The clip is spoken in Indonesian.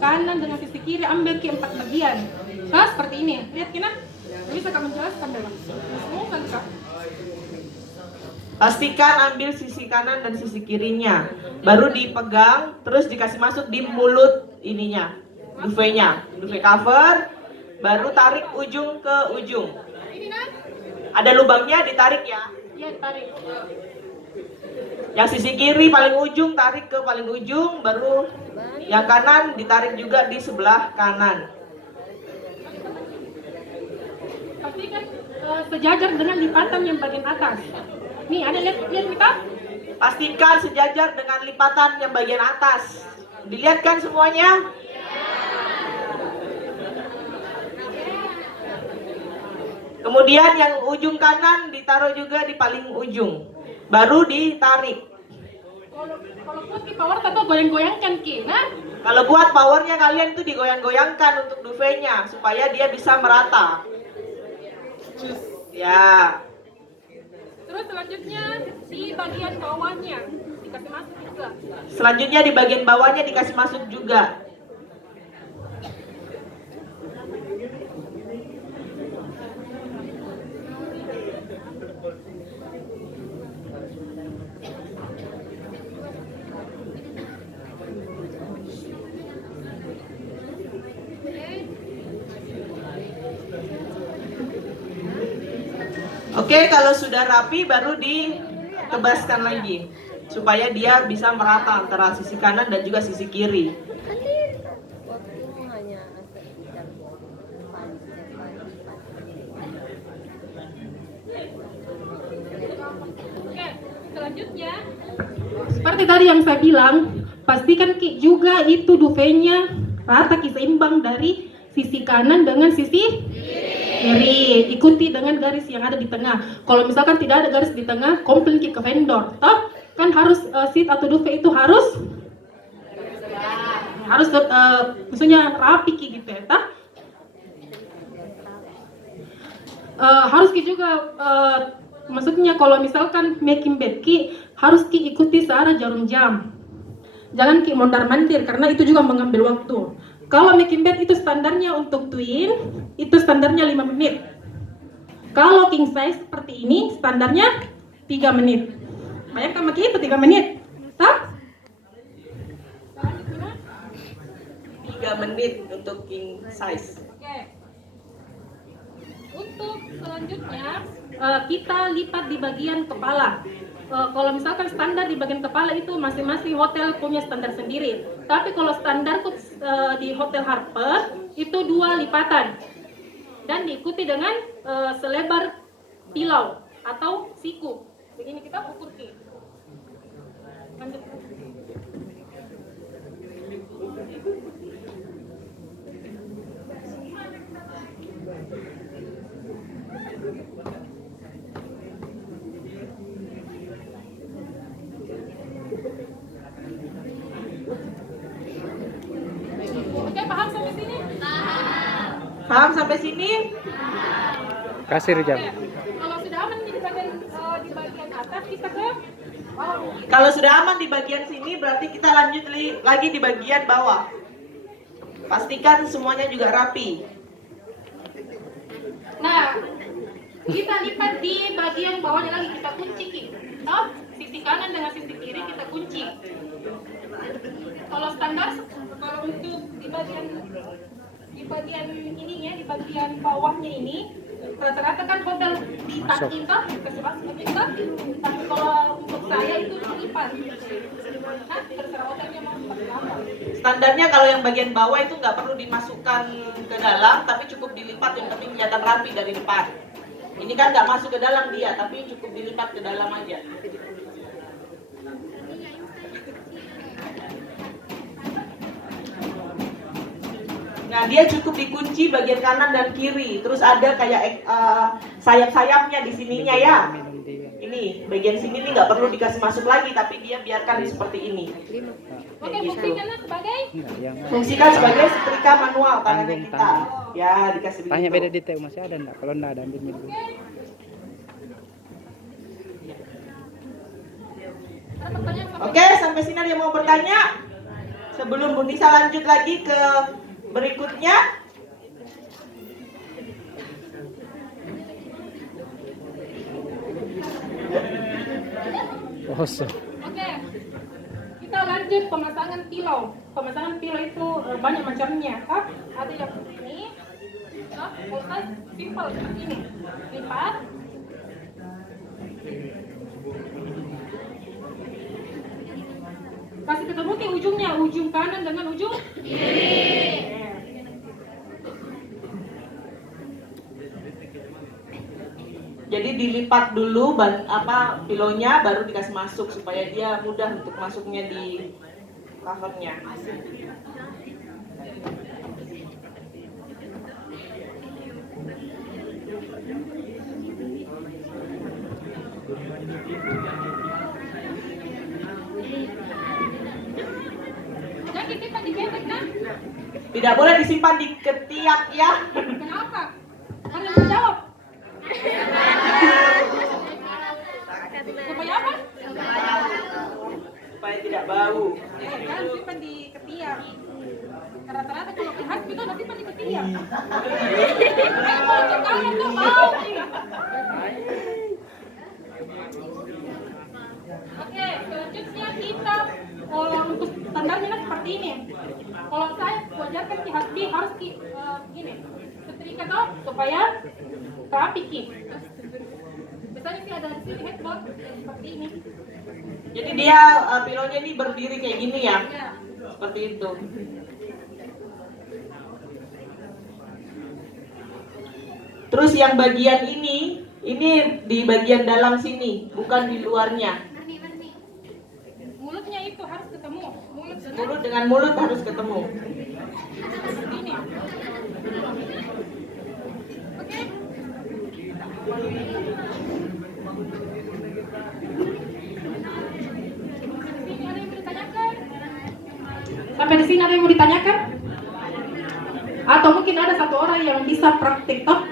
kanan dengan sisi kiri ambil ke 4 bagian. Nah, seperti ini. Lihat Kina? Bisa Kak menjelaskan dalam? Semua kan Kak? Pastikan ambil sisi kanan dan sisi kirinya. Baru dipegang, terus dikasih masuk di mulut ininya, duvetnya, duvet cover. Baru tarik ujung ke ujung. Ada lubangnya, ditarik ya. Iya, tarik. Yang sisi kiri paling ujung tarik ke paling ujung, baru yang kanan ditarik juga di sebelah kanan. Pastikan sejajar dengan lipatan yang bagian atas. Nih, ada lihat kita? Pastikan sejajar dengan lipatan yang bagian atas. Dilihat kan semuanya? Kemudian yang ujung kanan ditaruh juga di paling ujung. Baru ditarik. Kalau kuat Ki power atau goyang-goyangkan Ki. Nah, kalau buat powernya kalian itu digoyang-goyangkan untuk duvetnya supaya dia bisa merata. Ya. Terus selanjutnya di bagian bawahnya dikasih masuk juga. Selanjutnya di bagian bawahnya dikasih masuk juga. Oke, kalau sudah rapi baru ditebaskan lagi supaya dia bisa merata antara sisi kanan dan juga sisi kiri. Oke, selanjutnya seperti tadi yang saya bilang, pastikan Ki juga itu duvetnya rata Ki, seimbang dari sisi kanan dengan sisi kiri. Ikuti dengan garis yang ada di tengah. Kalau misalkan tidak ada garis di tengah, komplain Ki ke vendor. Toh kan harus seat atau duvet itu harus maksudnya rapi Ki gitu ya. Toh harus Ki juga maksudnya kalau misalkan making bed Ki harus Ki ikuti searah jarum jam. Jangan Ki mondar mandir karena itu juga mengambil waktu. Kalau making bed itu standarnya untuk twin itu standarnya 5 menit. Kalau king size seperti ini standarnya 3 menit. Bayangkan Maki itu 3 menit. Tah? 3 menit untuk king size. Oke. Untuk selanjutnya kita lipat di bagian kepala. Kalau misalkan standar di bagian kepala itu masing-masing hotel punya standar sendiri. Tapi kalau standarku di Hotel Harper itu 2 lipatan dan diikuti dengan selebar pilau atau siku. Begini kita ukur Ki. Lanjut. Oke, paham sampai sini? Paham sampai sini? Kasih jam. Kalau sudah aman di bagian atas kita ke bawah. Kalau sudah aman di bagian sini berarti kita lanjut lagi di bagian bawah. Pastikan semuanya juga rapi. Nah, kita lipat di bagian bawahnya lagi, kita kunci Ki. Toh, sisi kanan dengan sisi kiri kita kunci. Kalau standar, kalau untuk di bagian ininya, di bagian bawahnya ini rata-rata kan hotel di takin toh, kasih masuk kita. Tapi kalau untuk saya itu lipat. Nah, terserah hotelnya mau seperti apa. Standarnya kalau yang bagian bawah itu nggak perlu dimasukkan ke dalam, tapi cukup dilipat, yang penting kelihatan rapi dari depan. Ini kan nggak masuk ke dalam dia, tapi cukup dilipat ke dalam aja. Nah, dia cukup dikunci bagian kanan dan kiri. Terus ada kayak sayap-sayapnya di sininya ya. Ini bagian sini nih nggak perlu dikasih masuk lagi, tapi dia biarkan seperti ini. Oke, fungsikannya sebagai Fungsikan sebagai setrika manual tangannya kita. Ya, dikasih begitu. Tanya beda detail masih ada enggak? Kalau enggak ada ambil dulu. ada pertanyaan? Oke, sampai sini ada yang mau bertanya? Sebelum Bu Nisa lanjut lagi ke berikutnya, Oso. Oke, kita lanjut pemasangan pilau. Pemasangan pilau itu banyak macamnya. Ada yang begini, pulsa simpel seperti ini. Lipat. Kasih ketemu ke ujungnya, ujung kanan dengan ujung kiri. jadi dilipat dulu pilonya baru dikasih masuk supaya dia mudah untuk masuknya di covernya. Jangan disimpan di bebek, nah. Tidak boleh disimpan di ketiak ya. Kenapa? Kalian menjawab. Supaya apa? Supaya tidak bau. Kan simpan di ketiak. Rata-rata kalau ke khas itu nanti simpan di ketiak. Kalau ke kalian tuh bau. Oke, selanjutnya kita untuk standarnya kan seperti ini. Kalau saya wajarkan di hasbi harus gini, setrika toh supaya rapi ki. Biasanya sih ada di sini headboard seperti ini. Jadi dia pilonya ini berdiri kayak gini ya. Ya. Seperti itu. Terus yang bagian ini di bagian dalam sini, bukan di luarnya. Mulutnya itu harus ketemu. Mulut dengan mulut harus ketemu. Ini. Oke. Sampai di sini ada yang mau ditanyakan? Atau mungkin ada satu orang yang bisa praktik toh?